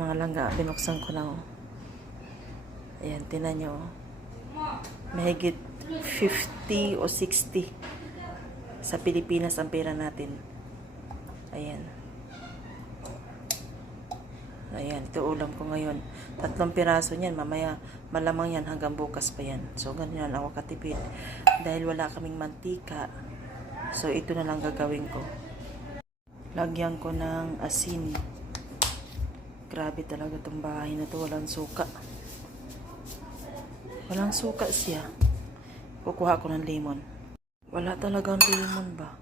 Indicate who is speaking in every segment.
Speaker 1: mga langga, binuksan ko na oh. Ayan, tinan nyo oh. Mahigit 50 o 60 sa Pilipinas ang pera natin. Ayan. Ayan, ito ulam ko ngayon. Tatlong piraso niyan, mamaya malamang yan hanggang bukas pa yan. So, ganyan ako katipid. Dahil wala kaming mantika, so ito na lang gagawin ko. Lagyan ko ng asin. Grabe talaga tong bahay na to, walang suka. Walang suka siya. Kukuha ko ng lemon. Wala talagang lemon ba?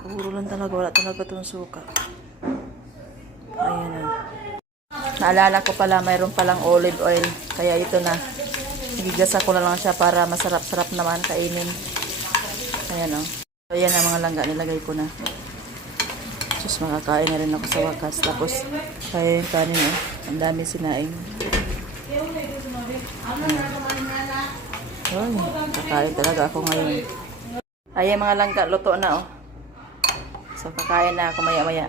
Speaker 1: Puro lang talaga, wala talaga tong suka. Ayan na. Naalala ko pala, mayroon palang olive oil. Kaya ito na. Nagigasa ko na lang siya para masarap-sarap naman kainin. Ayan o. So, ayan ang mga langga. Nilagay ko na. Tapos makakain na rin ako sa wakas. Tapos, kaya yung kanin o. Ang dami sinaing. Ayan. Kakain talaga ako ngayon. Ayan mga langga. Luto na o. So, kakain na ako maya-maya.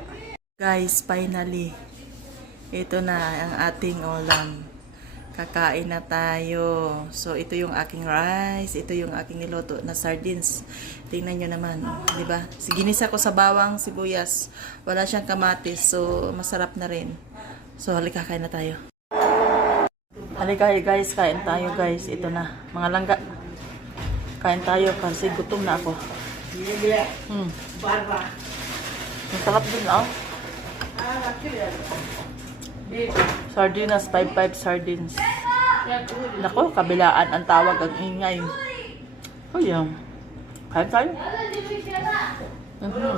Speaker 1: Guys, finally, ito na ang ating ulam. Kakain na tayo. So, ito yung aking rice. Ito yung aking niluto na sardines. Tingnan nyo naman. ba? Ginisa ko sa bawang, sibuyas. Wala siyang kamatis. So, masarap na rin. So, halika, kain na tayo. Halika guys, kain tayo guys. Ito na, mga langga. Kain tayo kasi gutom na ako. Hmm. Masarap din, oh. Sardinas, 5-5 sardines. Nako, kabilaan ang tawag ang ingay. Oh, yan. Kain tayo. Mhm.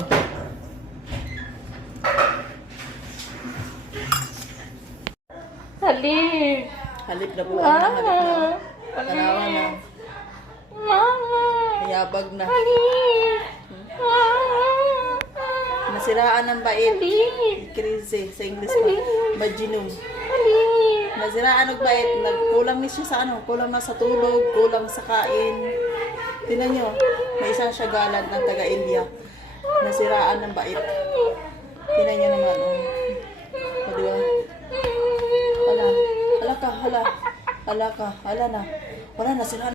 Speaker 2: Halip!
Speaker 1: Halip na po. Ano na, halip na. Tanawa na.
Speaker 2: Mama!
Speaker 1: Mayabag na.
Speaker 2: Halip! Mama!
Speaker 1: Nasiraan ng bait. Crazy. Sa English pa. Majinum. Nasiraan ng bait. Nagkulang ni siya sa ano. Kulang na sa tulog. Kulang sa kain. Tinan nyo. May isang siya galad ng taga-India. Nasiraan ng bait. Tinan nyo naman. Oh. O, diba? Hala. Hala ka. Hala. Hala ka. Hala na. Wala na. Siraan